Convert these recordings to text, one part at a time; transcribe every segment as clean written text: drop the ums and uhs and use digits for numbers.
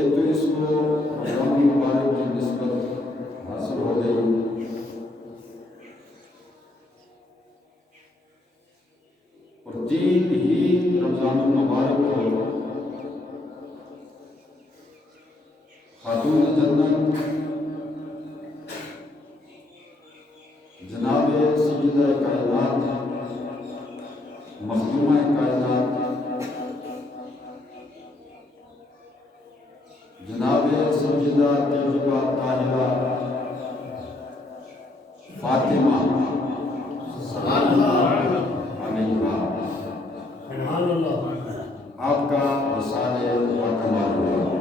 ایک تو اس کو رمضان مبارک کی نسبت حاصل ہو گئی، اور دین ہی رمضان المبارک کو خاتون جنت جناب سیدہ کائنات مخدومہ کائنات جناب سیدہ طیبہ طاہرہ فاطمہ سلام علیہا آپ کا وصال کمال ہوا۔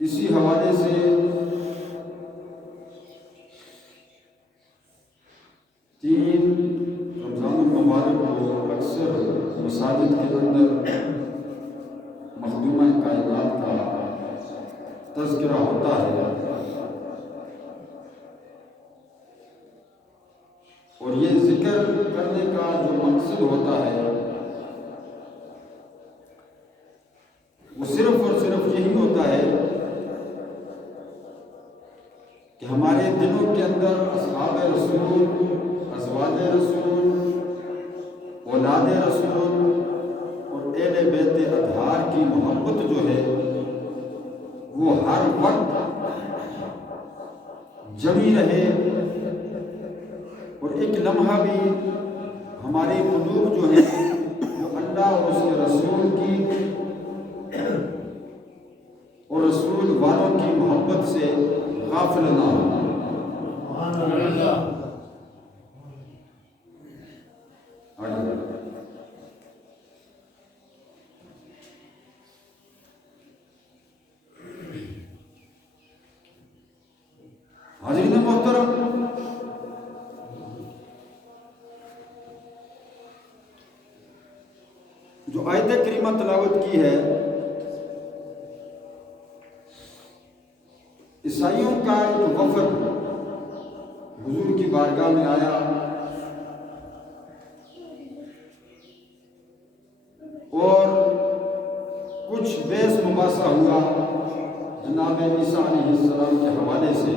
اسی حوالے سے رمضان المبارک کو اکثر مساجد کے اندر مخدومہ کائنات کا تذکرہ ہوتا ہے، اور یہ ذکر کرنے کا جو مقصد ہوتا ہے وہ صرف اور صرف یہی ہوتا ہے کہ ہمارے دلوں کے اندر اصحاب رسول، ازواج رسول، اولاد رسول اور اہل بیت اطہار کی محبت جو ہے وہ ہر وقت جمی رہے، اور ایک لمحہ بھی ہمارے قلوب جو ہے وہ اللہ اور اس کے رسول کی اور رسول والوں کی محبت سے غافل نہ ہو۔ حاضرین محترم، جو آیت کریمہ تلاوت کی ہے، عیسائیوں کا ایک وفد حضور کی بارگاہ میں آیا اور کچھ بحث مباحثہ ہوا جناب عیسیٰ علیہ السلام کے حوالے سے۔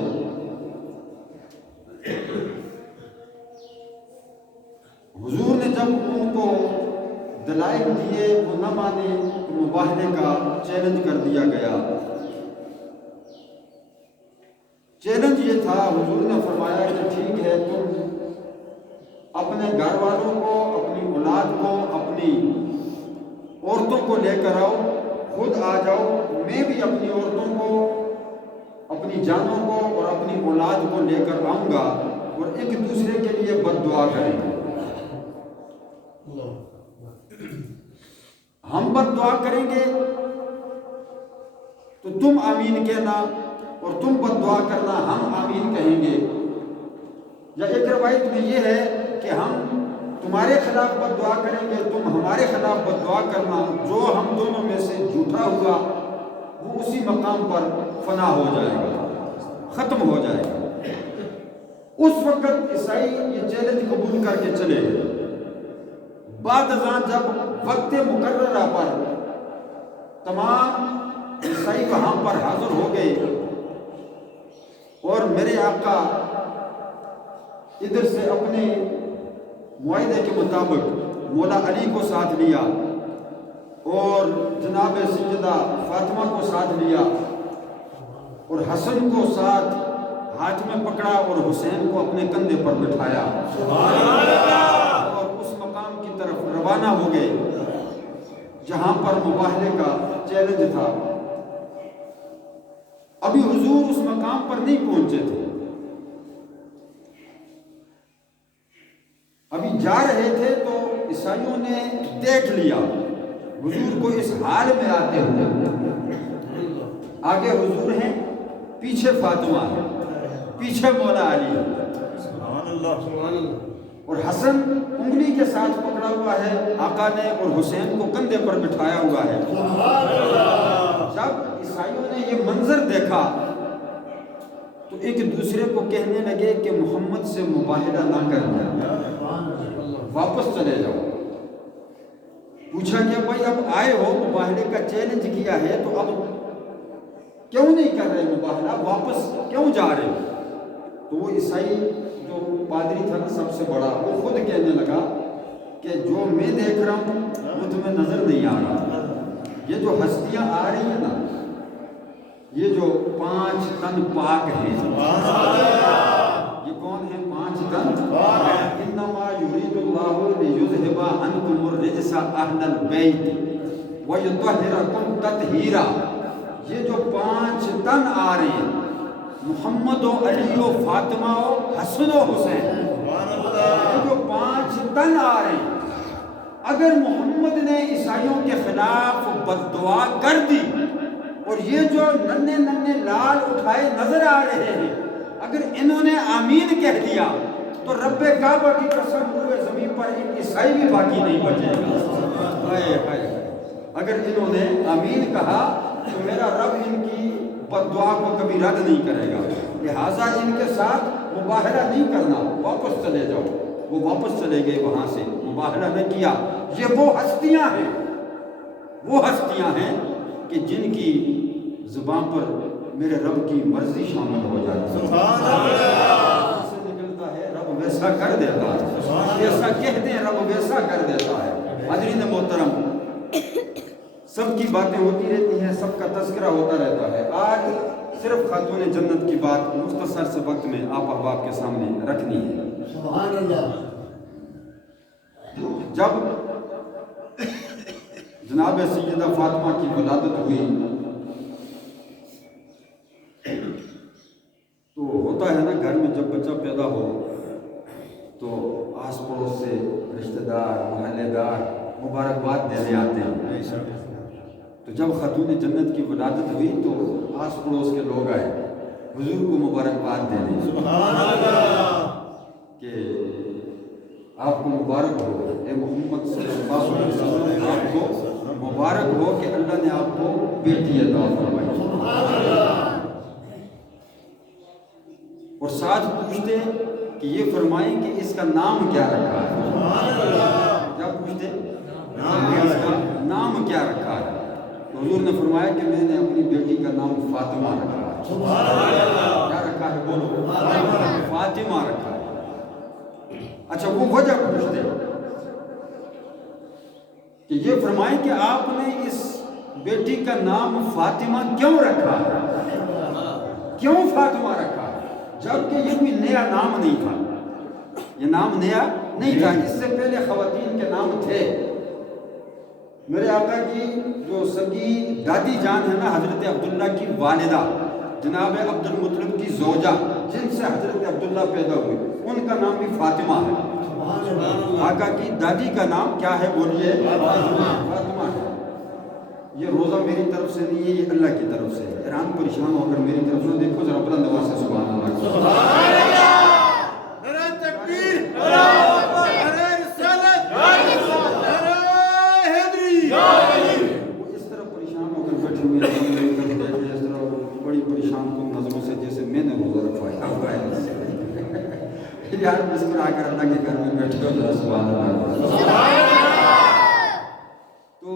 حضور نے جب ان کو دلائل دیے وہ نہ مانے تو مباہلے کا چیلنج کر دیا گیا۔ چیلنج یہ تھا، حضور نے فرمایا کہ ٹھیک ہے، تم اپنے گھر والوں کو، اپنی اولاد کو، اپنی عورتوں کو لے کر آؤ، خود آ جاؤ، میں بھی اپنی عورتوں کو، اپنی جانوں کو اور اپنی اولاد کو لے کر آؤں گا، اور ایک دوسرے کے لیے بد دعا کریں گے۔ ہم بد دعا کریں گے تو تم آمین کہنا، اور تم بد دعا کرنا، ہم آمین کہیں گے۔ یا ایک روایت میں یہ ہے کہ ہم تمہارے خلاف بد دعا کریں گے، تم ہمارے خلاف بد دعا کرنا، جو ہم دونوں میں سے جھوٹا ہوا وہ اسی مقام پر فنا ہو جائے گا، ختم ہو جائے گا۔ اس وقت عیسائی یہ چیلنج قبول کر کے چلے گئے۔ بعد ازاں جب وقت مقررہ پر تمام عیسائی وہاں پر حاضر ہو گئے، اور میرے آقا ادھر سے اپنے معاہدے کے مطابق مولا علی کو ساتھ لیا اور جناب سیدہ فاطمہ کو ساتھ لیا، اور حسن کو ساتھ ہاتھ میں پکڑا اور حسین کو اپنے کندھے پر بٹھایا، اور اس مقام کی طرف روانہ ہو گئے جہاں پر مباہلے کا چیلنج تھا۔ ابھی حضور اس مقام پر نہیں پہنچے تھے، ابھی جا رہے تھے، تو عیسائیوں نے دیکھ لیا حضور کو اس حال میں آتے ہوئے۔ آگے حضور ہیں، پیچھے فاطمہ ہے، پیچھے مولا علی ہے، اور حسن انگلی کے ساتھ پکڑا ہوا ہے آقا نے، اور حسین کو کندھے پر بٹھایا ہوا ہے۔ جب عیسائیوں نے یہ منظر دیکھا تو ایک دوسرے کو کہنے لگے کہ محمد سے مباہلہ نہ کرنا، واپس چلے جاؤ۔ پوچھا گیا بھائی اب آئے ہو، مباہلے کا چیلنج کیا ہے تو اب کیوں نہیں کر رہے مباہلہ، واپس کیوں جا رہے ہو؟ تو وہ عیسائی جو پادری تھا نا سب سے بڑا، وہ خود کہنے لگا کہ جو میں دیکھ رہا ہوں وہ تمہیں نظر نہیں آ رہا۔ یہ جو ہستیاں آ رہی ہیں نا، یہ جو 5 تن پاک ہیں، یہ کون ہیں 5 تن؟ انما یرید اللہ لیذھب عنکم الرجس اہل البیت ویطہرکم تطہیرا۔ یہ جو 5 تن آ رہے ہیں، محمد و علی و فاطمہ و حسن و حسین، یہ جو 5 تن آ رہے ہیں، اگر محمد نے عیسائیوں کے خلاف بد دعا کر دی اور یہ جو ننھے ننھے لال اٹھائے نظر آ رہے ہیں، اگر انہوں نے آمین کہہ دیا تو رب کعبہ کی قسم ہوئے زمین پر ایک عیسائی بھی باقی نہیں بچے گا۔ اگر انہوں نے آمین کہا تو میرا رب ان کی بد دعا کو کبھی رد نہیں کرے گا، لہٰذا ان کے ساتھ مباہلہ نہیں کرنا، واپس چلے جاؤ۔ وہ واپس چلے گئے وہاں سے، مباہلہ نے کیا۔ یہ وہ ہستیاں ہیں، وہ ہستیاں ہیں کہ جن کی زبان پر میرے رب کی مرضی شامل ہو جاتی ہے، سے نکلتا ہے رب ویسا کر دیتا ہے، جیسا کہتے ہیں رب ویسا کر دیتا ہے۔ حضرین محترم، سب کی باتیں ہوتی رہتی ہیں، سب کا تذکرہ ہوتا رہتا ہے۔ آج صرف خاتون جنت کی بات مختصر سے وقت میں آپ احباب کے سامنے رکھنی ہے۔ سبحان اللہ۔ جب جناب سیدہ فاطمہ کی ولادت ہوئی تو ہوتا ہے نا گھر میں جب بچہ پیدا ہو تو آس پڑوس سے رشتہ دار، محلے دار مبارکباد دینے آتے ہیں۔ تو جب خاتون جنت کی ولادت ہوئی تو آس پڑوس کے لوگ آئے حضور کو مبارکباد دینے، سبحان اللہ، کہ آپ کو مبارک ہو اے محمد صلی اللہ علیہ وسلم، آپ کو مبارک ہو کہ اللہ نے آپ کو بیٹی عطا فرمائی۔ اور ساتھ پوچھتے کہ یہ فرمائیں کہ اس کا نام کیا رکھا ہے؟ کیا پوچھتے؟ اس کا نام کیا رکھا ہے؟ حضور نے فرمایا کہ میں نے اپنی بیٹی کا نام فاطمہ رکھا ہے۔ کیا رکھا ہے بولو؟ فاطمہ رکھا ہے۔ اچھا وہ وجہ پوچھتے کہ یہ فرمائیں کہ آپ نے اس بیٹی کا نام فاطمہ کیوں رکھا ہے؟ کیوں فاطمہ رکھا ہے؟ جبکہ یہ کوئی نیا نام نہیں تھا، یہ نام نیا نہیں تھا، اس سے پہلے خواتین کے نام تھے۔ میرے آقا کی جو سگی دادی جان ہے نا، حضرت عبداللہ کی والدہ جناب عبد المطلب کی زوجہ جن سے حضرت عبداللہ پیدا ہوئے، ان کا نام بھی فاطمہ ہے۔ آقا کی دادی کا نام کیا ہے بولیے؟ فاطمہ ہے۔ یہ روزہ میری طرف سے نہیں ہے، یہ اللہ کی طرف سے ہے۔ حیران پریشان ہو کر میری طرف سے دیکھو ذرا بلند آواز سے سبحان اللہ۔ نعرہ تکبیر، اللہ اکبر، نعرہ رسالت، نعرہ حیدری۔ وہ اس طرح پریشان ہو کر بیٹھے ہوئے ہیں، اس طرح بڑی پریشان کن نظروں سے جیسے میں نے روزہ رکھوایا ہوا ہے۔ یار مسکرا کر اللہ کے گھر میں بیٹھے ہو ذرا سبحان اللہ۔ تو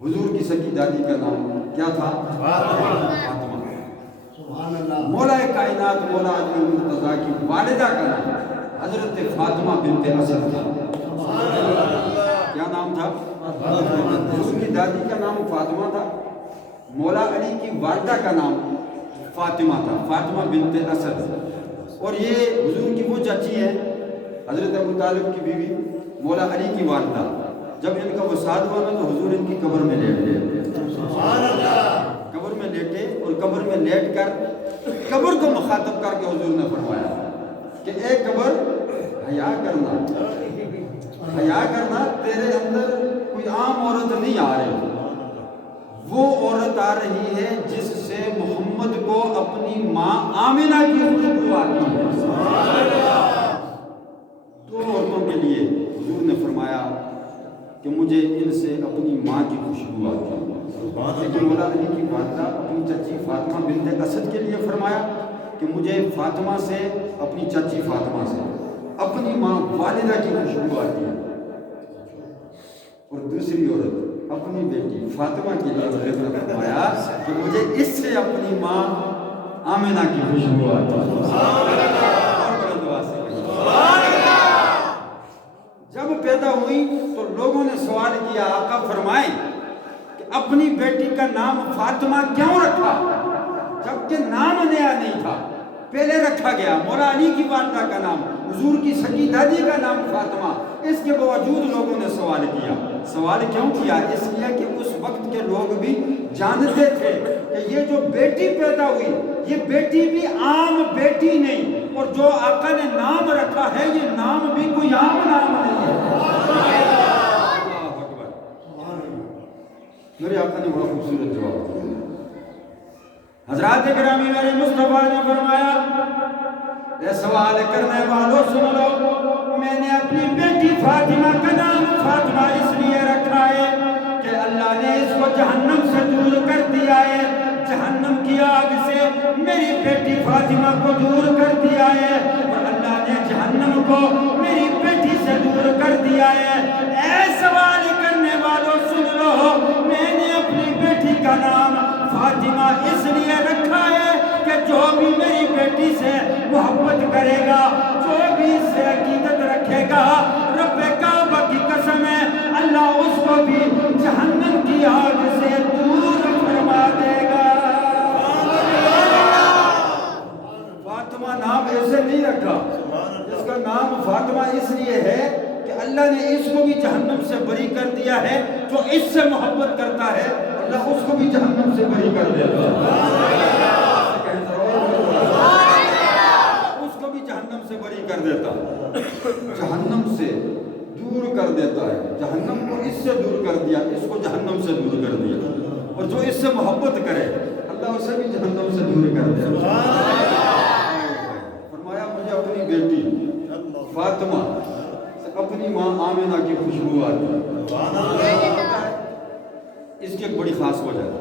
حضور کی سکی دادی کا نام کیا تھا؟ فاطمہ۔ سبحان اللہ۔ مولا کائنات مولا علی المرتضیٰ کی والدہ کا نام حضرت فاطمہ بنت اسد تھا۔ کیا نام تھا؟ حضور کی دادی کا نام فاطمہ تھا، مولا علی کی والدہ کا نام فاطمہ تھا، فاطمہ بنت اسد۔ اور یہ حضور کی وہ چاچی ہے حضرت ابو طالب کی بیوی مولا علی کی والدہ۔ جب ان کا وصال ہوا نا تو حضور ان کی قبر میں لیٹ گئے، قبر میں لیٹے، اور قبر میں لیٹ کر قبر کو مخاطب کر کے حضور نے فرمایا کہ اے قبر حیا کرنا، حیا کرنا، تیرے اندر کوئی عام عورت نہیں آ رہی، وہ عورت آ رہی ہے جس سے محمد کو اپنی ماں آمنہ کی خوشبو آتی ہے۔ دو عورتوں کے لیے حضور نے فرمایا کہ مجھے ان سے اپنی ماں کی خوشبو آتی ہے، لیکن مولا علی کی والدہ اپنی چچی فاطمہ بنت اسد کے لیے فرمایا کہ مجھے فاطمہ سے، اپنی چچی فاطمہ سے اپنی ماں والدہ کی خوشبو آتی ہے، اور دوسری عورت اپنی بیٹی فاطمہ کے لیے فرمایا کہ مجھے اس سے اپنی ماں آمنہ کی خوشبو آتی ہے۔ جب پیدا ہوئی تو لوگوں نے سوال کیا، آقا فرمائیں کہ اپنی بیٹی کا نام فاطمہ کیوں رکھا جبکہ نام نیا نہیں تھا، پہلے رکھا گیا مولا علی کی والدہ کا نام، حضور کی سگی دادی کا نام فاطمہ، اس کے باوجود لوگوں نے سوال کیا۔ سوال کیوں کیا؟ اس لیے کہ اس وقت کے لوگ بھی جانتے تھے کہ یہ جو بیٹی پیدا ہوئی یہ بیٹی بھی عام بیٹی نہیں، اور جو آقا نے نام رکھا ہے یہ نام بھی کوئی عام نام نہیں ہے۔ اللہ اکبر۔ میرے آقا نے بڑا خوبصورت جواب دیا۔ حضرات گرامی، میرے مصطفیٰ نے فرمایا اے سوال کرنے والوں سن لو، میں نے اپنی بیٹی فاطمہ کا نام فاطمہ اس لیے رکھا ہے کہ اللہ نے اس کو جہنم سے دور کر دیا ہے، جہنم کی آگ سے میری بیٹی فاطمہ کو دور کر دیا ہے، اور اللہ نے جہنم کو میری بیٹی سے دور کر دیا ہے۔ اے سوال کرنے والوں سن لو، میں نے اپنی بیٹی کا نام فاطمہ اس لیے رکھا ہے کہ جو بھی میری بیٹی سے محبت کرے گا، جو بھی اس سے عقیدت رکھے گا، رب کعبہ کی قسم ہے اللہ اس کو بھی جہنم کی آگ سے دور فرما دے گا۔ فاطمہ نام ایسے نہیں رکھا، اس کا نام فاطمہ اس لیے ہے کہ اللہ نے اس کو بھی جہنم سے بری کر دیا ہے، جو اس سے محبت کرتا ہے اللہ اس کو بھی جہنم سے بری کر دیتا ہے، اس کو بھی جہنم سے بری کر دیتا ہے، جہنم سے دور کر دیتا ہے۔ جہنم کو اس سے دور کر دیا، اس کو جہنم سے دور کر دیا، اور جو اس سے محبت کرے اللہ اسے بھی جہنم سے دور کر دیا۔ فرمایا مجھے اپنی بیٹی فاطمہ سے اپنی ماں آمنہ کی خوشبو آتی ہے۔ اس کی ایک بڑی خاص وجہ ہے،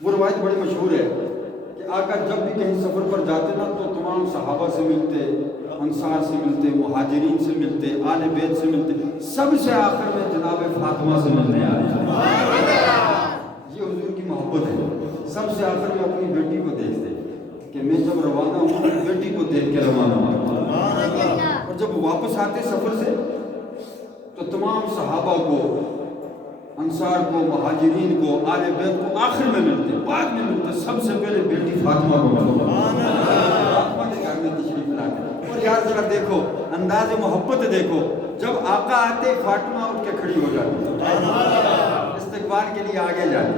وہ روایت بڑی مشہور ہے کہ آقا جب بھی کہیں سفر پر جاتے نا تو تمام صحابہ سے ملتے، انصار سے ملتے، مہاجرین سے ملتے، آل بیت سے ملتے، سب سے آخر میں جناب فاطمہ سے ملنے آئے۔ یہ حضور کی محبت ہے، سب سے آخر میں اپنی بیٹی کو دیکھتے کہ میں جب روانہ ہوں بیٹی کو دیکھ کے روانہ ہوں، اور جب واپس آتے سفر سے تو تمام صحابہ کو، انصار کو، مہاجرین کو، آل بیت کو آخر میں ملتے، بعد میں ملتے، سب سے پہلے بیٹی فاطمہ کو ملتے، فاطمہ کے گھر میں تشریف لاتے۔ اور یار ذرا دیکھو انداز محبت دیکھو، جب آقا آتے فاطمہ اٹھ کے کھڑی ہو جاتی، استقبال کے لیے آگے جاتی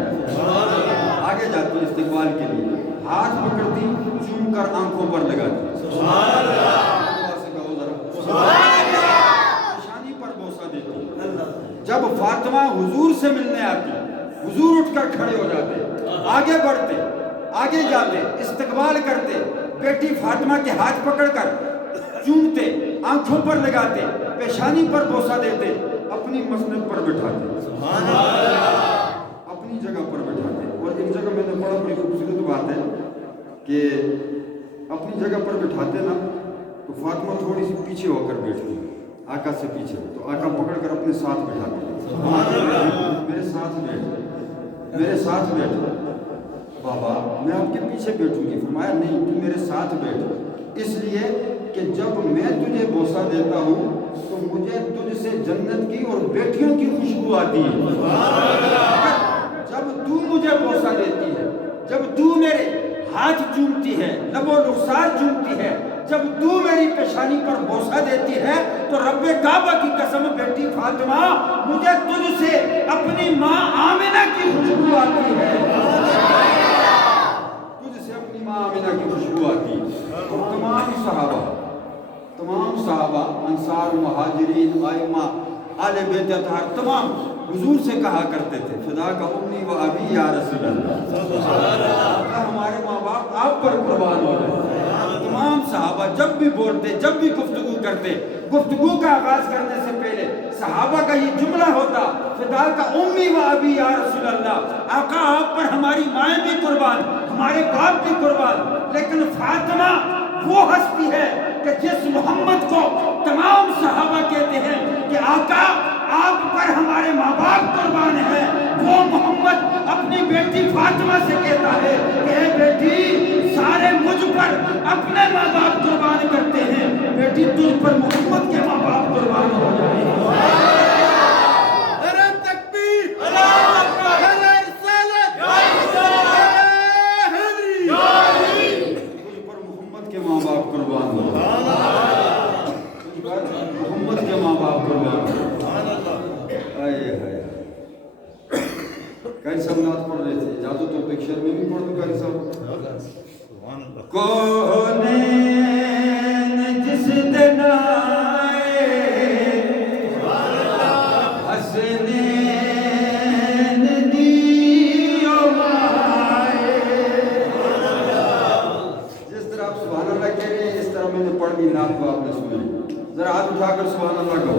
استقبال کے لیے، ہاتھ پکڑتی، چوم کر آنکھوں پر لگاتی، نشانی پر بوسہ دیتی۔ جب فاطمہ حضور سے ملنے آتی، حضور اٹھ کر کھڑے ہو جاتے، آگے بڑھتے، آگے جاتے، استقبال کرتے، بیٹی فاطمہ کے ہاتھ پکڑ کر چومتے، آنکھوں پر لگاتے، پیشانی پر بوسہ دیتے، اپنی مسند پر بٹھاتے، اپنی جگہ پر بٹھاتے۔ اور ایک جگہ میں نے پڑھا، بڑی خوبصورت بات ہے کہ اپنی جگہ پر بٹھاتے نا تو فاطمہ تھوڑی سی پیچھے ہو کر بیٹھتی، آقا سے پیچھے، تو آقا پکڑ کر اپنے ساتھ بٹھاتے، میرے ساتھ بیٹھ بابا، میں آپ کے پیچھے بیٹھوں گی۔ فرمایا نہیں، تو میرے ساتھ بیٹھ، اس لیے کہ جب میں تجھے بوسہ دیتا ہوں تو مجھے تجھ سے جنت کی اور بیٹیوں کی خوشبو آتی ہے۔ جب تو مجھے بوسہ دیتی ہے، جب تو میرے ہاتھ چومتی ہے، لب و رخسار چومتی ہے، جب تو میری پیشانی پر بوسہ دیتی ہے تو رب کعبہ کی قسم بیٹی فاطمہ مجھے تجھ سے اپنی ماں آمنہ کی خوشبو آتی ہے، تجھ سے اپنی ماں آمنہ کی خوشبو آتی ہے۔ اور تمام صحابہ، انصار، مہاجرین، ائمہ، آل بیت اطہار، تمام حضور سے کہا کرتے تھے فدا کا امی و ابی یا رسول اللہ، ہمارے ماں باپ آپ پر قربان ہو گئے۔ تمام صحابہ جب بھی بولتے، جب بھی گفتگو کرتے، گفتگو کا آغاز کرنے سے پہلے صحابہ کا یہ جملہ ہوتا فداک امی و ابی یا رسول اللہ، آقا آپ پر ہماری مائیں بھی قربان، ہمارے باپ بھی قربان، لیکن فاطمہ وہ ہستی ہے کہ جس محمد کو تمام صحابہ کہتے ہیں کہ آقا آپ پر ہمارے ماں باپ قربان ہیں، وہ محمد اپنی بیٹی فاطمہ سے کہتا ہے کہ اے بیٹی سارے مجھ پر اپنے ماں باپ قربان کرتے ہیں، بیٹی تجھ پر محمد کے ماں باپ قربان ہو جائیں۔ نعرہ تکبیر، نعرہ رسالت، نعرہ حیدری، تجھ پر محمد کے ماں باپ قربان ہو، تجھ پر محمد کے ماں باپ قربان ہو۔ قاری صاحب نعت پڑھ رہے تھے، اجازت ہو تو ایک شعر میں بھی پڑھ دوں قاری صاحب۔ کونین جس دن آئے حسنین دیو مائے، جس طرح آپ سبحان اللہ کہہ رہے ہیں اس طرح میں نے پڑھ دی نعت کو آپ نے سنی، ذرا ہاتھ اٹھا کر سبحان اللہ کہو۔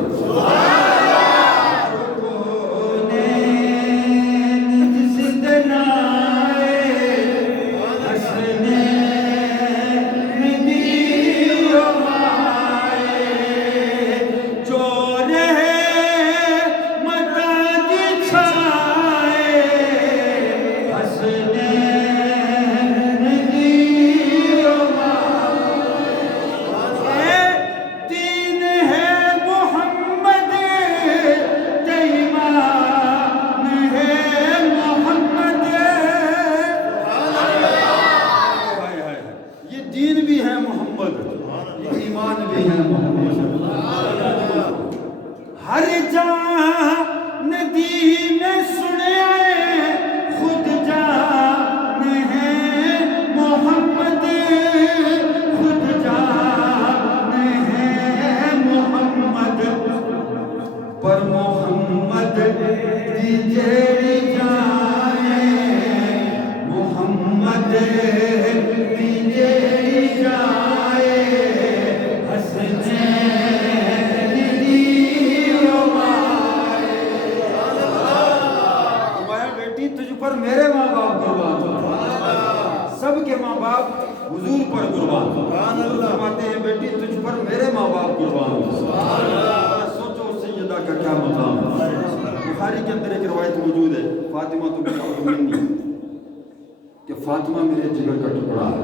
فاطمہ میرے جگر کا ٹکڑا ہے۔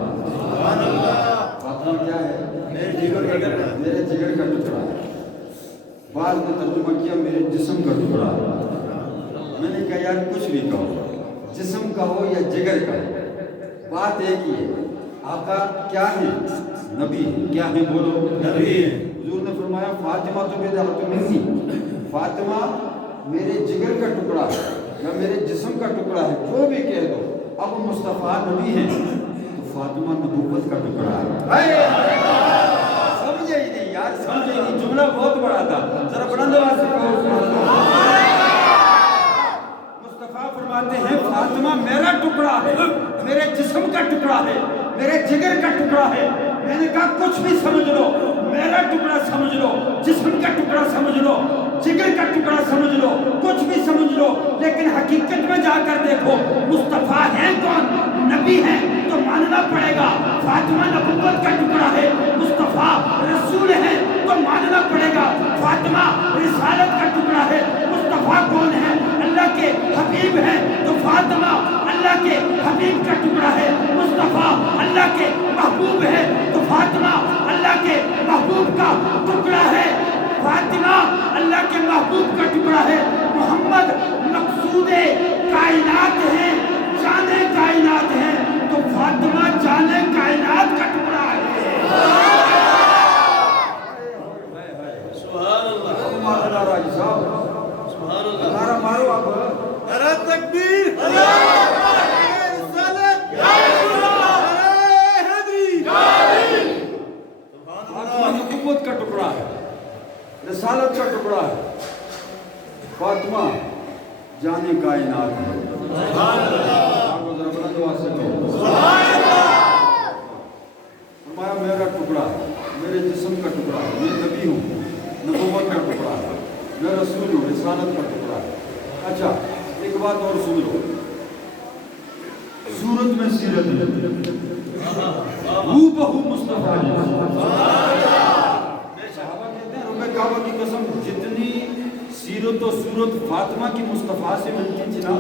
فاطمہ کیا ہے؟ میرے جگر کا ٹکڑا ہے۔ بعض نے ترجمہ کیا میرے جسم کا ٹکڑا ہے۔ میں نے کہا یار کچھ بھی کہو، جسم کا ہو یا جگر کا ہو، بات ایک ہی ہے۔ آقا کیا ہے؟ نبی ہے۔ کیا ہے؟ بولو، نبی ہے۔ حضور نے فرمایا فاطمہ تو بضعۃ منی، فاطمہ میرے جگر کا ٹکڑا ہے یا میرے جسم کا ٹکڑا ہے، جو بھی کہہ دو۔ اب مصطفیٰ نبی ہیں تو فاطمہ نبوت کا ٹکڑا ہے۔ سمجھے ہی نہیں یار، سمجھے ہی نہیں، جملہ بہت بڑا تھا، ذرا بلند آواز سے کہو سبحان اللہ۔ مصطفیٰ فرماتے ہیں فاطمہ میرا ٹکڑا ہے، میرے جسم کا ٹکڑا ہے، میرے جگر کا ٹکڑا ہے۔ میں نے کہا کچھ بھی سمجھ لو، میرا ٹکڑا سمجھ لو، جسم کا ٹکڑا سمجھ لو، جگر کا ٹکڑا سمجھ لو، کچھ بھی سمجھ لو، لیکن حقیقت میں جا کر دیکھو مصطفیٰ ہیں کون؟ نبی ہیں تو ماننا پڑے گا فاطمہ نبوت کا ٹکڑا ہے۔ مصطفیٰ رسول ہیں تو ماننا پڑے گا فاطمہ رسالت کا ٹکڑا ہے۔ مصطفیٰ کون ہے؟ اللہ کے حبیب ہیں تو فاطمہ اللہ کے حبیب کا ٹکڑا ہے۔ مصطفیٰ اللہ کے محبوب ہے تو فاطمہ اللہ کے محبوب کا ٹکڑا ہے۔ فاطمہ اللہ کے محبوب کا ٹکڑا ہے۔ محمد مقصود کائنات ہیں، جان کائنات ہیں تو فاطمہ جان کائنات کا ٹکڑا ہے۔ سبحان اللہ، سبحان اللہ، مارو اب نعرہ تکبیر، نعرہ رسالت، نعرہ حیدری۔ فاطمہ نبوت کا ٹکڑا ہے، رسالت کا ٹکڑا ہے، فاطمہ جانے کائنات ہے۔ سبحان اللہ، فرمایا میرا ٹکڑا ہے، میرے جسم کا ٹکڑا ہے، میں نبی ہوں سیرت ہو بہو مصطفیٰ صحابہ کہتے ہیں رب کعبہ کی قسم جتنی سیرت و صورت فاطمہ کی مصطفیٰ سے ملتی تھی نا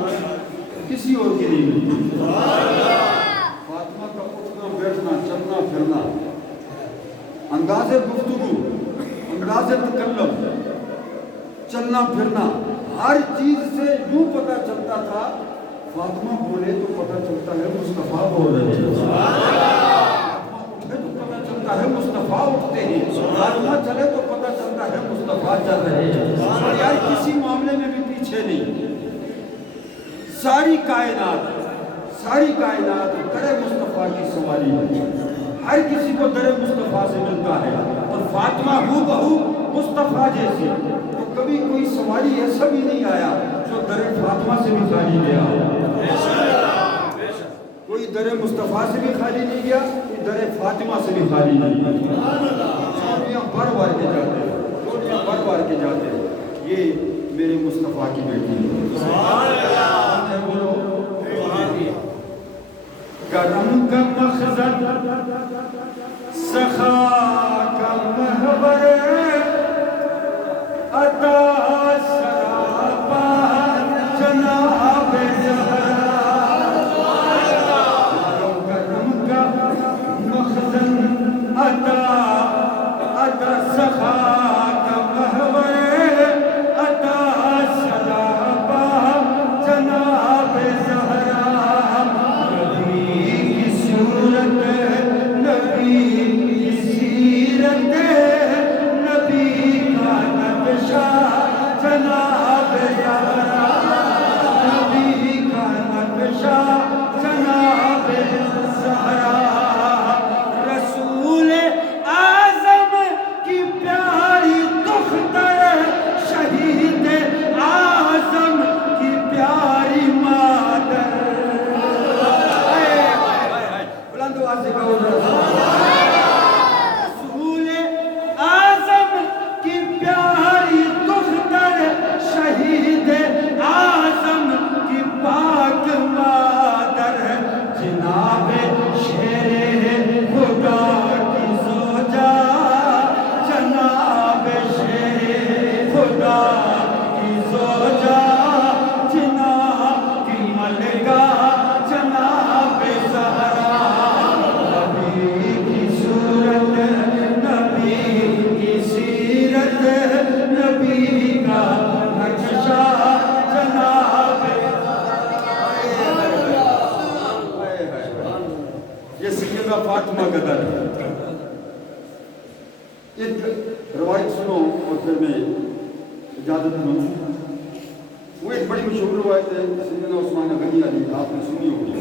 کسی اور کی نہیں ملتی. فاطمہ کا اٹھنا بیٹھنا چلنا پھرنا انداز گفتگو انداز تکلم چلنا پھرنا ہر چیز سے یوں پتہ چلتا تھا فاطمہ بولے تو پتہ چلتا ہے مصطفیٰ بول رہے ہیں. فاطمہ اٹھے تو پتہ چلتا ہے مصطفیٰ اٹھتے ہیں. فاطمہ چلے تو پتہ چلتا ہے مصطفیٰ چل رہے ہیں. اور یار کسی معاملے میں بھی پیچھے نہیں. ساری کائنات در مصطفیٰ کی سواری ہے. ہر کسی کو در مصطفیٰ سے ملتا ہے اور فاطمہ ہو بہو مصطفیٰ جیسے. تو کبھی کوئی سواری ایسا بھی نہیں آیا جو در فاطمہ سے بھی خالی گیا. کوئی در مصطفیٰ سے بھی خالی نہیں گیا, کوئی در فاطمہ سے بھی خالی نہیں گیا. چوڑیاں بار کے جاتے ہیں. یہ میرے مصطفیٰ کی بیٹی ہے. بولو کرم کا مخزن سخا کا محور عطا سراپا جناب زہرا. کرم کا مخزن عطا سخا کا محور عطا سراپا جناب زہرا. فاطمہ کا در. ایک روایت سنو اور پھر میں اجازت دوں. وہ ایک بڑی مشہور روایت ہے سیدنا عثمان غنی علی, آپ نے سنی ہوگی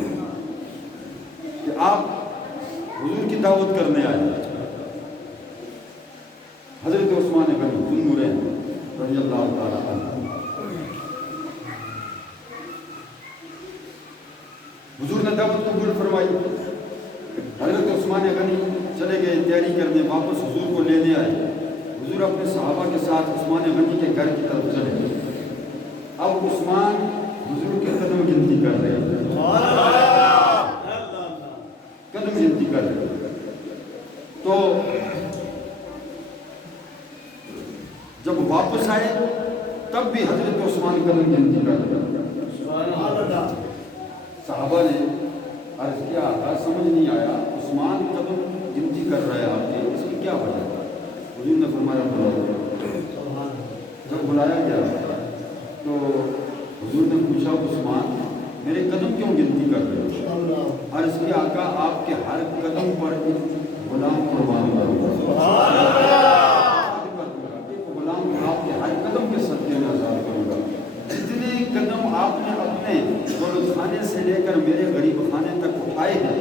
کہ آپ حضور کی دعوت کرنے آئے. حضرت عثمان غنی ذو النورین رضی اللہ تعالیٰ عنہ, حضور نے دعوت قبول فرمائی. حضرت عثمان غنی چلے گئے تیاری کرنے, واپس حضور کو لینے آئے. حضور اپنے صحابہ کے ساتھ عثمان غنی کے گھر کی طرف چلے گئے. اب عثمان حضور کے قدم گنتی کر رہے ہیں, قدم گنتی کر رہے ہیں. تو جب واپس آئے تب بھی حضرت عثمان قدم گنتی کر رہے ہیں. صحابہ نے عرض کیا آقا سمجھ نہیں آیا, عثمان قدم گنتی کر رہا ہے آپ کے, اس کی کیا وجہ ہے؟ حضور نے فرمایا بلاؤ. جب بلایا گیا تو حضور نے پوچھا عثمان میرے قدم کیوں گنتی کر رہے ہو؟ عرض کیا آقا آپ کے ہر قدم پر ایک غلام قربان کروں گا. غلام آپ کے ہر قدم کے صدقے میں آزاد کروں گا. جتنے قدم آپ نے اپنے دولت خانے سے لے کر میرے غریب خانے تک اٹھائے ہیں,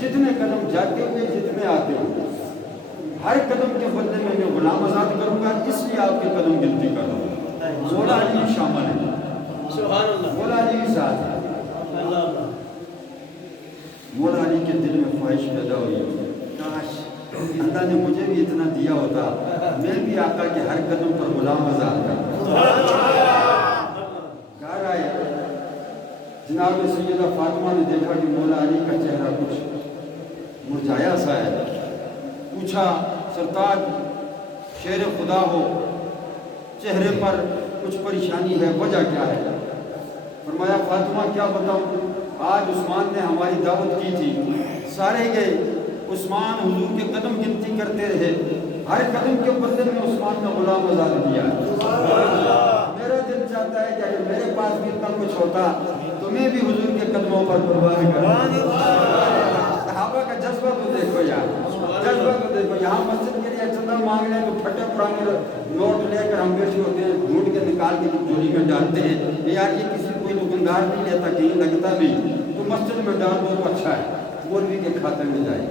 جتنے قدم جاتے ہوئے جتنے آتے ہوئے, ہر قدم کے بدلے میں غلام آزاد کروں گا, اس لیے آپ کے قدم گنتی کر رہا ہوں. مولا علی شامل ہے, مولا علی بھی ساتھ ہے. مولا علی کے دل میں خواہش پیدا ہوئی, کاش اللہ نے مجھے بھی اتنا دیا ہوتا, میں بھی آقا کے ہر قدم پر غلام آزاد کرتا. گھر آئے جناب سیدہ فاطمہ نے دیکھا کہ مولا علی کا چہرہ کچھ مرجھایا سا ہے. پوچھا سرتاج شیر خدا ہو, چہرے پر کچھ پریشانی ہے, وجہ کیا ہے؟ فرمایا فاطمہ کیا بتاؤں, آج عثمان نے ہماری دعوت کی تھی, سارے گئے, عثمان حضور کے قدم گنتی کرتے رہے, ہر قدم کے بدلے میں عثمان کا غلام آزاد کیا. میرا دل چاہتا ہے کہ اگر میرے پاس بھی اتنا کچھ ہوتا تو میں بھی حضور کے قدموں پر قربان کرتا. صحابہ کا جذبہ تو دیکھو یار, جذبہ تو دیکھو. یہاں مسجد کے لیے چندہ مانگ رہے ہیں تو پھٹے پرانے نوٹ لے کر ہم بیٹھے ہوتے ہیں, ڈھونڈ کے نکال کے جولی میں ڈالتے ہیں. یار یہ کسی کوئی دکاندار نہیں لیتا, کہیں لگتا نہیں, تو مسجد میں ڈال دو تو اچھا ہے, مولوی کے کھاتے میں جائے,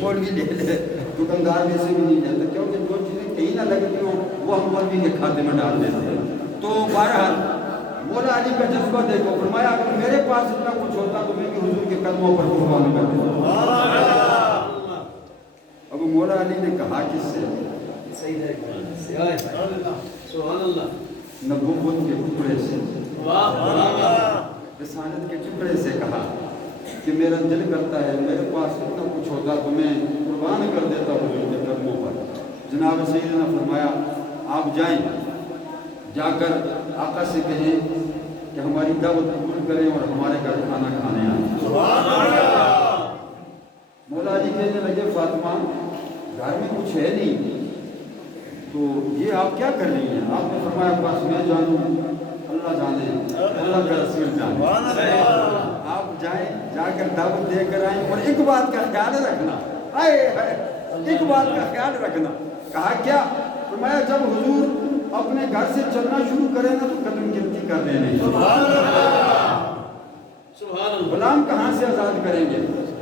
مولوی لے لے, دکاندار ویسے بھی نہیں لیتا, کیونکہ جو چیزیں کہیں نہ لگتی ہوں وہ ہم مولوی کے کھاتے میں ڈال دیتے ہیں. تو بہرحال مولا علی کا جذبہ دیکھو. فرمایا اگر میرے پاس اتنا کچھ ہوتا تو میں بھی حضور کے قدموں پر قربان کر دیتا. اب مولا علی نے کہا کس سے؟ نبوت کے ٹکڑے سے, رسالت کے ٹکڑے سے کہا کہ میرا دل کرتا ہے میرے پاس اتنا کچھ ہوتا تو میں قربان کر دیتا حضور کے قدموں پر. جناب سیدنا نے فرمایا آپ جائیں, جا کر آقا سے کہیں کہ ہماری دعوت قبول کریں اور ہمارے گھر کھانا کھانے آئیں. مولا علی کہنے لگے فاطمہ گھر میں کچھ ہے نہیں, تو یہ آپ کیا کر رہی ہیں؟ آپ نے فرمایا بس میں جانوں, اللہ جانے, اللہ کا رسول جانے. آپ جائیں, جا کر دعوت دے کر آئیں, اور ایک بات کا خیال رکھنا, ایک بات کا خیال رکھنا. کہا کیا؟ فرمایا جب حضور اپنے گھر سے چلنا شروع کریں نا تو قدم گنتی کر دینے. غلام کہاں سے آزاد کریں گے؟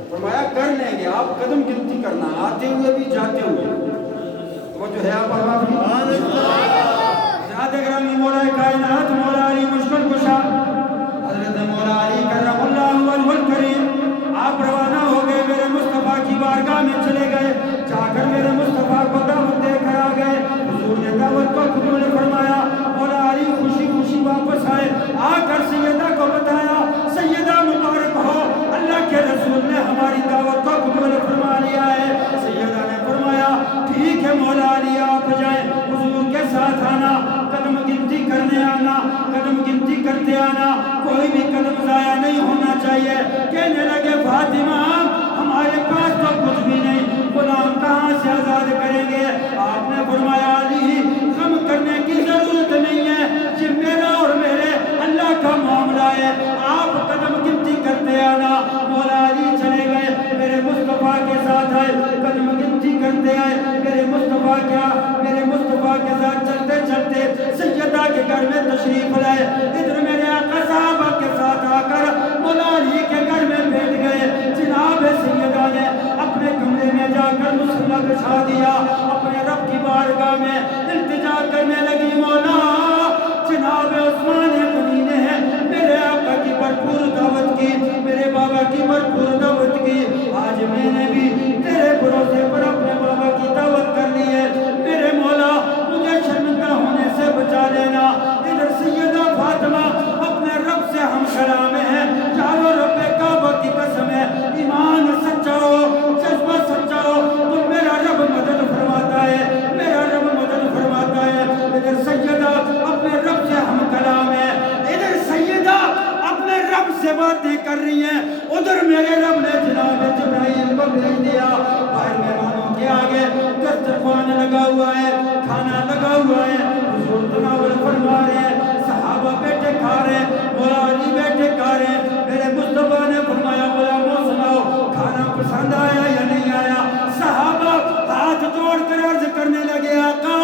فرمایا کر لیں گے, آپ قدم گنتی کرنا, آتے ہوئے بھی جاتے ہوئے. تو جو ہے آپ زیادہ گرامی مولا کائنات مولا علی مشکل کشا حضرت مولا علی کرم اللہ وجہ الکریم, آپ روانہ ہو گئے, میرے مصطفیٰ کی بارگاہ میں چلے گئے, جا کر میرے مصطفیٰ کو دعوت دے کر آ گئے. حضور نے دعوت کو قبول فرمایا. مولا علی خوشی خوشی واپس آئے, آ کر سیدہ کو بتایا, سیدہ مبارک ہو, اللہ کے رسول نے ہماری دعوت کو قبول فرما لیا ہے. سیدہ نے فرمایا ٹھیک ہے مولا علی آپ جائیں, حضور کے ساتھ آنا, قدم گنتی کرنے آنا, قدم گنتی کرتے آنا, کوئی بھی قدم ضائع نہیں ہونا چاہیے. کہنے لگے فاطمہ ہمارے پاس تو کچھ بھی نہیں, غلام کہاں سے آزاد کریں گے؟ آپ نے فرمایا علی غم کرنے کی ضرورت نہیں ہے, یہ میرا اور میرے اللہ کا معاملہ ہے, آپ قدم گنتی کرتے آنا. مولا علی چلے گئے, میرے مصطفیٰ کے ساتھ آئے, قدم گنتی کرتے آئے. میرے مصطفیٰ کے ساتھ چلتے چلتے سیدہ کے گھر میں تشریف لائے. ادھر میرے آقا صحابہ کے ساتھ آ کر مولا علی کے گھر میں بیٹھ گئے. جناب سیدہ نے اپنے کمرے میں جا کر مصلی بچھا دیا, اپنے رب کی بارگاہ میں التجا کرنے لگی. مولا جناب عثمان غنی نے میرے آقا کی بھرپور دعوت کی, میرے بابا کی بھرپور دعوت کی, آج میں نے بھی تیرے بھروسے پر اپنے بابا کی دعوت کر لی ہے. میرے مولا مجھے شرمندہ ہونے سے بچا لینا. ادھر سیدہ فاطمہ اپنے رب سے ہم کلام ہیں, چاروں رب کعبہ کی قسم ہے, ایمان سچا ہو, جذبہ سچا ہو تو میرا رب مدد فرماتا ہے, میرا رب مدد فرماتا ہے. ادھر سیدہ اپنے رب سے ہم کلام ہے, ادھر سیدہ اپنے رب سے باتیں کر رہی ہیں, ادھر میرے رب نے جناب جبرائیل کو بھیج دیا. باہر مہمانوں کے آگے دسترخوان لگا ہوا ہے, کھانا لگا ہوا ہے, حضور تناول فرما رہے ہیں, صحابہ بیٹھے کھا رہے ہیں, مولا علی بیٹھے کھا رہے ہیں. میرے مصطفیٰ نے فرمایا غلاموں سناؤ کھانا پسند آیا یا نہیں آیا؟ صحابہ ہاتھ جوڑ کر عرض کرنے لگے آقا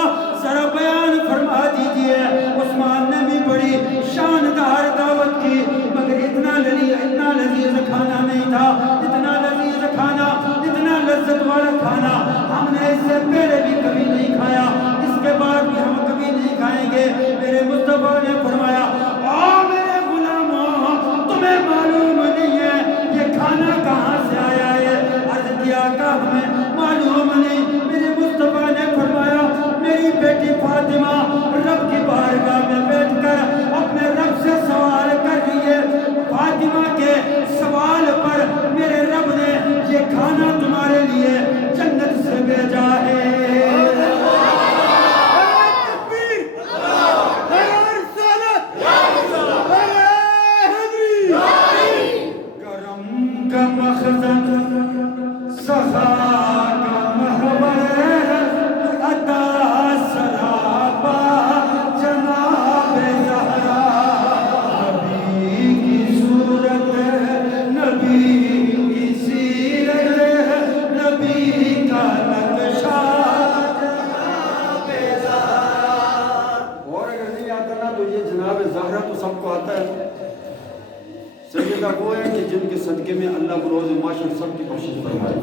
ذرا بیان فرما دیجئے. عثمان نے بھی بڑی شاندار دعوت کی, مگر اتنا لذیذ کھانا نہیں تھا, اتنا لذیذ کھانا, اتنا لذت والا کھانا ہم نے اس سے پہلے بھی کبھی نہیں کھایا, اس کے بعد بھی ہم کبھی نہیں کھائیں گے. میرے مصطفیٰ نے فرمایا میرے غلاموں تمہیں معلوم نہیں ہے یہ کھانا کہاں سے آیا ہے؟ عرض کیا کہ ہمیں معلوم نہیں. میرے مصطفیٰ نے فرمایا میری بیٹی فاطمہ رب کی بارگاہ میں بیٹھ کر اپنے رب سے سوال کر رہی ہے, کا مخزن سخا کا محور عطا سراپا جناب زہرا نبی کی صورت نبی کی سیرت نبی کا نقشہ جناب زہرا. اور اگر نہیں آتا نا تو یہ جناب زہرا تو سب کو آتا ہے. سیدہ وہ ہے کہ جن کے صدقے میں اللہ کو روز معاشر سب کی کوشش فرمائے.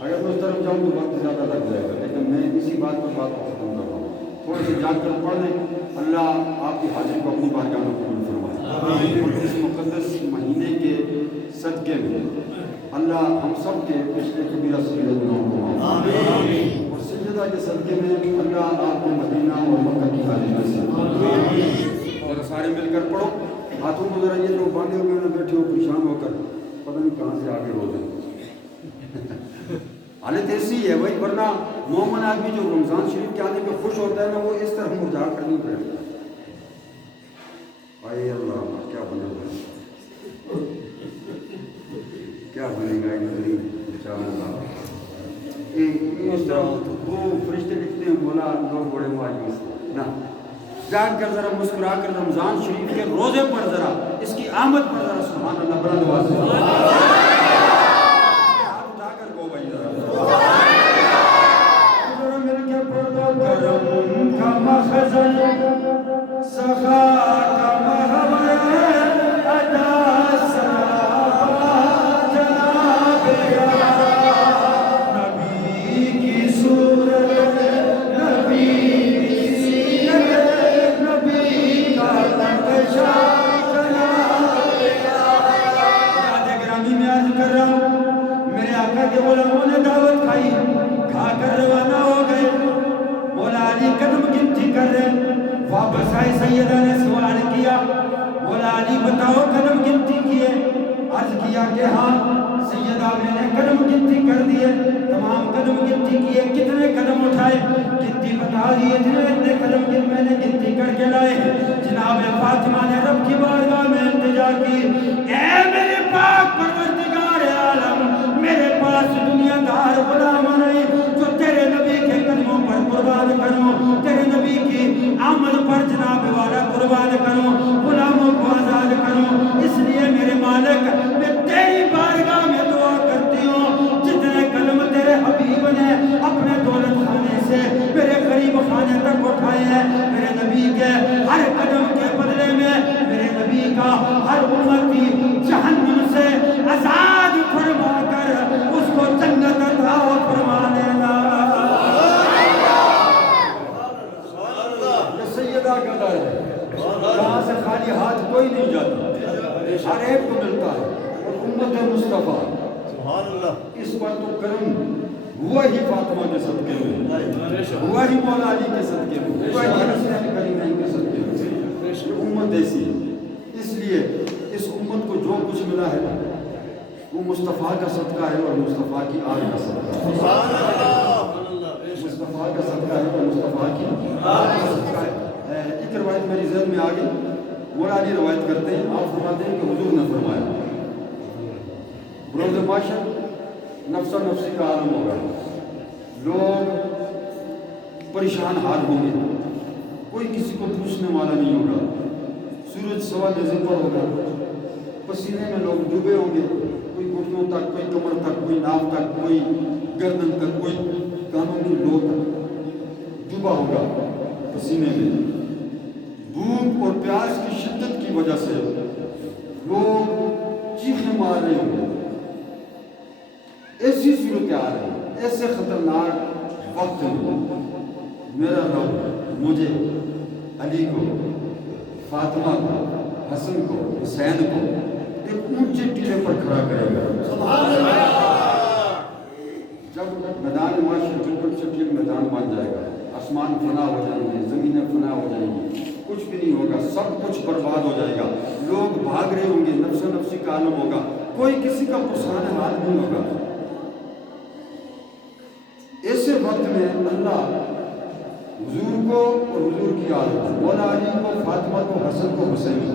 اگر میں اس طرف جاؤں تو وقت زیادہ لگ جائے گا، لیکن میں اسی بات پر بات کو ختم کر رہا ہوں. تھوڑی سی جان کر پڑھ لیں. اللہ آپ کی حاضری کو اپنی بارگاہ میں قبول فرمائے. اور اس مقدس مہینے کے صدقے میں اللہ ہم سب کے پچھلے کبیرہ صغیرہ گناہوں کو معاف فرمائے. اور سیدہ کے صدقے میں اللہ آپ کو مدینہ اور مکہ کی حاضری نصیب فرمائے. اور سارے مل کر پڑھو. ہاتھوں کو ذرا یہ لوگ باندھے ہوئے ہیں بیٹھے ہو پریشان ہو کر پتہ نہیں کہاں سے آگے ہو جائے. حالت ایسی ہے وہی، ورنہ مومن آدمی جو رمضان شریف کے آنے پہ خوش ہوتا ہے نا وہ اس طرح مرجھا کر نہیں بیٹھتا. اے اللہ کیا بنے گا، کیا بنے گا انشاءاللہ. اس طرح وہ فرشتے لکھتے ہیں مولا لوگ بڑے مایوس نہ جاگ کر ذرا مسکرا کر رمضان شریف کے روزے پر ذرا اس کی آمد پر ذرا سبحان اللہ بلند آواز سے ہاتھ اٹھا کر گو بھائی ذرا مل کے پڑھ دو. کرم کا مخزن سخا کا محور عطا سراپا جناب زہرا نبی کی صورت نبی کی سیرت نبی کا نقشہ جناب زہرا. یاد گرامی میں عرض کر رہا ہوں میرے آقا کے غلاموں نے دعوت کھائی، کھا کر روانہ ہو گئے. مولا علی قدم گنتی کر رہے، واپس آئے. سیدہ نے سوال کیا مولا علی بتاؤ قدم گنتی کیے؟ عرض کیا کہ ہاں. سیدہ میں نے قدم گنتی کر دیے، تمام قدم گنتی کیے. کتنے قدم اٹھائے؟ گنتی بتا دی. اتنے قدم میں نے گنتی کر کے لائے. جناب فاطمہ نے رب کی بارگاہ میں التجا کی، اے میرے پاک پروردگار عالم، میرے پاس دنیا دار غلام نہیں جو تیرے نبی کے قدموں پر قربان کروں، تیرے نبی کی آمد پر جناب والا قربان کروں، غلاموں کو آزاد کروں. اس لیے میرے مالک میں تیری بارگاہ میں دعا کرتی ہوں جتنے قدم تیرے حبیب نے اپنے دولت خانے سے میرے غریب خانے تک اٹھائے ہیں، میرے نبی کے ہر قدم کے بدلے میں میرے نبی کا ہر امتی جہنم سے آزاد فرما کر اس کو جنت عطا فرما دینا. یہ سیدہ کا در ہے، یہاں سے خالی ہاتھ کوئی نہیں جاتا، ہر ایک کو ملتا ہے. اور امت مصطفیٰ اس پر تو کرم ہوا ہی فاطمہ کے صدقے میں، ہوا ہی مولا علی کے صدقے میں، ہوا ہی حسین کریمین کے صدقے میں. یہ امت ایسی ہے. اس لیے اس امت کو جو کچھ ملا ہے وہ مصطفیٰ کا صدقہ ہے اور مصطفیٰ کی آل کا صدقہ ہے. مصطفیٰ کا صدقہ ہے اور مصطفیٰ کی آل کا صدقہ ہے. ایک روایت میری ذہن میں آ گئی. مولا علی روایت کرتے ہیں، آپ فرماتے ہیں کہ حضور نے فرمایا روز معاشر نفسا نفسی کا عالم ہوگا، لوگ پریشان حال ہوں گے، کوئی کسی کو پوچھنے والا نہیں ہوگا، سورج سوا نظر پر ہوگا، پسینے میں لوگ ڈوبے ہوں گے، کوئی گھٹنوں تک، کوئی کمر تک، کوئی ناف تک، کوئی گردن تک، کوئی کانوں کی لو تک ڈوبا ہوگا پسینے میں. بھوک اور پیاس کی شدت کی وجہ سے لوگ چیخیں مار رہے ہوں گے. ایسی صورتحال ہے، ایسے خطرناک وقت میں میرا رب مجھے، علی کو، فاطمہ کو، حسن کو، حسین کو ایک اونچے ٹیلے پر کھڑا کرے گا. جب میدان معاشر بالکل چٹیل میدان بن جائے گا، آسمان فنا ہو جائیں گے، زمینیں فنا ہو جائیں گی، کچھ بھی نہیں ہوگا، سب کچھ برباد ہو جائے گا. لوگ بھاگ رہے ہوں گے، نفس و نفسی کا عالم ہوگا، کوئی کسی کا پرسان حال نہیں ہوگا. ایسے وقت میں اللہ حضور کو اور حضور کی آل کو، مولا علی کو، فاطمہ کو، حسن کو، حسین کو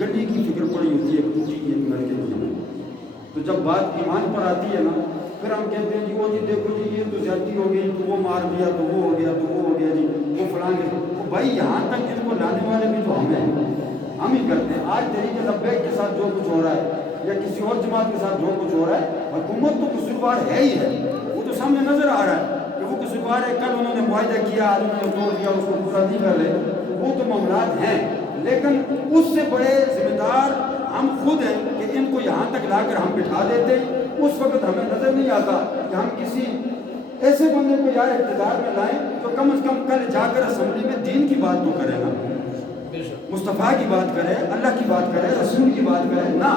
گڈی کی فکر پڑی ہوتی ہے ٹوٹی ایک لڑکے کی. تو جب بات ایمان پر آتی ہے نا پھر ہم کہتے ہیں جی وہ جی دیکھو جی یہ تو زیادتی ہو گئی تو وہ مار دیا تو وہ ہو گیا تو وہ ہو گیا جی وہ فلاں کے وہ بھائی یہاں تک ان کو لانے والے بھی تو ہم ہیں, ہم ہی کرتے ہیں. آج طریقے لبیک کے ساتھ جو کچھ ہو رہا ہے یا کسی اور جماعت کے ساتھ جو کچھ ہو رہا ہے حکومت تو قصوروار ہے ہی ہے, وہ تو سامنے نظر آ رہا ہے کہ وہ قصوروار ہے. کل انہوں نے معاہدہ کیا آج انہوں نے توڑ دیا اس کو پورا نہیں کر رہے, وہ تو معاملات ہیں. لیکن اس سے بڑے ذمہ دار ہم خود ہیں کہ ان کو یہاں تک لا کر ہم بٹھا دیتے. اس وقت ہمیں نظر نہیں آتا کہ ہم کسی ایسے بندے کو یار اقتدار میں لائیں جو کم از کم کل جا کر اسمبلی میں دین کی بات تو کرے نا, مصطفیٰ کی بات کرے, اللہ کی بات کرے, رسول کی بات کرے نا.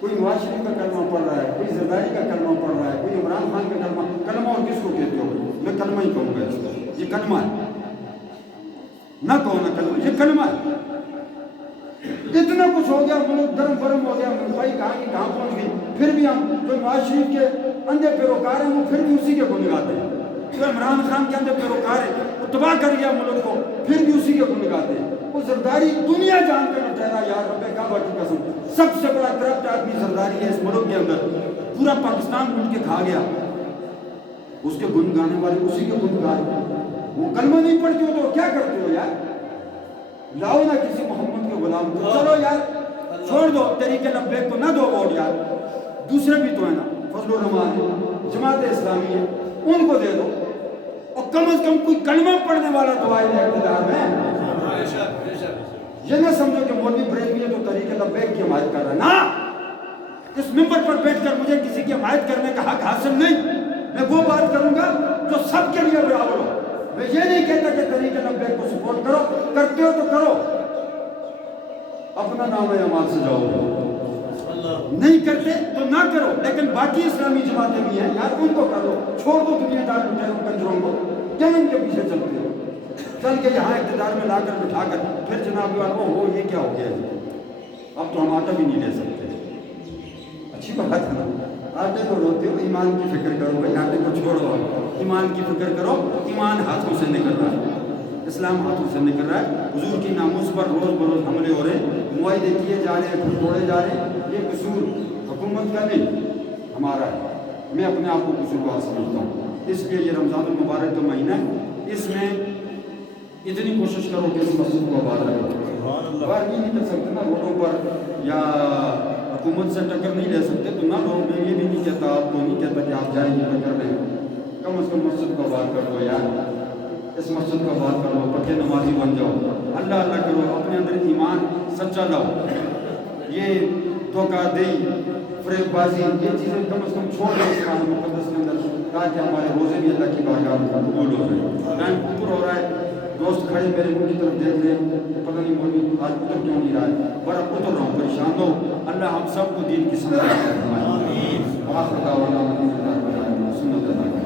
کوئی نواز شریف کا کلمہ پڑھ رہا ہے, کوئی زرداری کا کلمہ پڑھ رہا ہے, کوئی عمران خان کا کلمہ اور کس کو کہتے ہو؟ میں کلمہ ہی کہوں گا اس کو, یہ کلمہ ہے نہ کہو نا کلمہ, یہ کلمہ ہے. اتنا کچھ ہو گیا, ملک درم برم ہو گیا, بھائی کہاں کی کہاں پہنچ گئی. پھر بھی ہم جو نواز شریف کے اندھے پیروکار ہیں وہ پھر بھی اسی کے گن گاتے ہیں. جو عمران خان کے اندھے پیروکار ہیں وہ تباہ کر گیا ملک کو, پھر بھی اسی کے گن گاتے ہیں. وہ زرداری دنیا جان کر ٹھہرا یار رب کعبہ کی قسم سب سے بڑا کرپٹ آدمی زرداری ہے اس ملک کے اندر, پورا پاکستان لوٹ کے کھا گیا. اس کے گن گانے والے اسی کے گن گائے. وہ کلمہ نہیں پڑھتے ہو تو کیا کرتے ہو یار؟ لاؤ نا کسی محمد کے غلام کو, چلو یار چھوڑ دو طریقے لبیک کو, نہ دو ووٹ یار, دوسرے بھی تو ہیں نا, فضل الرحمان ہے, جماعت اسلامی ہے, ان کو دے دو. اور کم از کم کوئی کلمہ پڑھنے والا تو آئے اقتدار میں. یہ نہ سمجھو کہ مولوی بریلوی ہے تو طریقے لبیک کی حمایت کر رہا ہے نا. اس ممبر پر بیٹھ کر مجھے کسی کی حمایت کرنے کا حق حاصل نہیں. میں وہ بات کروں گا جو سب کے لیے برابر ہو. میں یہ نہیں کہتا کہ طریقے لبیک کو سپورٹ کرو, کرتے ہو تو کرو, اپنا نام اعمال سے جاؤ. نہیں کرتے تو نہ کرو, لیکن باقی اسلامی جماعتیں بھی ہیں یار, ان کو کرو. چھوڑ دو دنیا دار لٹیروں کنجروں کو, کیا ان کے پیچھے چلتے ہو؟ چل کے یہاں اقتدار میں لا کر بٹھا کر پھر جناب او ہو یہ کیا ہو گیا جی, اب تو ہم آٹا بھی نہیں لے سکتے. اچھی بات ہے نا, آٹے کو روتے ہو, ایمان کی فکر کرو بھائی, آٹے کو چھوڑو, ایمان کی فکر کرو. ایمان ہاتھوں سے نکل رہا ہے, اسلام ہاتھوں سے نکل رہا ہے. حضور کی ناموس پر روز بروز حملے ہو رہے ہیں, معاہدے کیے جا رہے ہیں, پھر توڑے جا رہے ہیں. یہ قصور حکومت کا نہیں ہمارا ہے. میں اپنے آپ کو قصوروار سمجھتا ہوں. اس لیے یہ رمضان المبارک کا مہینہ ہے, اس میں اتنی کوشش کرو کہ اس مسجد کو آباد رکھو. باہر یہ نہیں کر سکتے نا روڈوں پر, یا حکومت سے ٹکر نہیں لے سکتے تو نہ لوگ. میں یہ بھی نہیں کہتا, آپ کو نہیں کہتا کہ آپ جائیں یہ کر رہے ہیں, کم از کم مسجد کو آباد کر دو یار. اس مسجد کو آباد کر لو, پکے نمازی بن جاؤ, اللہ اللہ کرو, اپنے اندر ایمان سچا لاؤ. یہ دھوکہ دہی, فریب بازی, یہ چیزیں کم از کم چھوڑ دیں اس قرآن مقدس کے اندر, تاکہ ہمارے روزے بھی اللہ کی بارگاہ میں قبول ہو جائیں. ٹائم اوپر ہو رہا ہے, دوست کھڑے میرے منہ کی طرف دیکھ رہے ہیں, پتہ نہیں مولوی آج اتر کیوں نہیں رہا ہے. بڑا اتر رہا ہوں, پریشان ہو. اللہ ہم سب کو دین کی سمجھ فرمائے. آخر دعوانا الحمدللہ رب العالمین. سنت اللہ.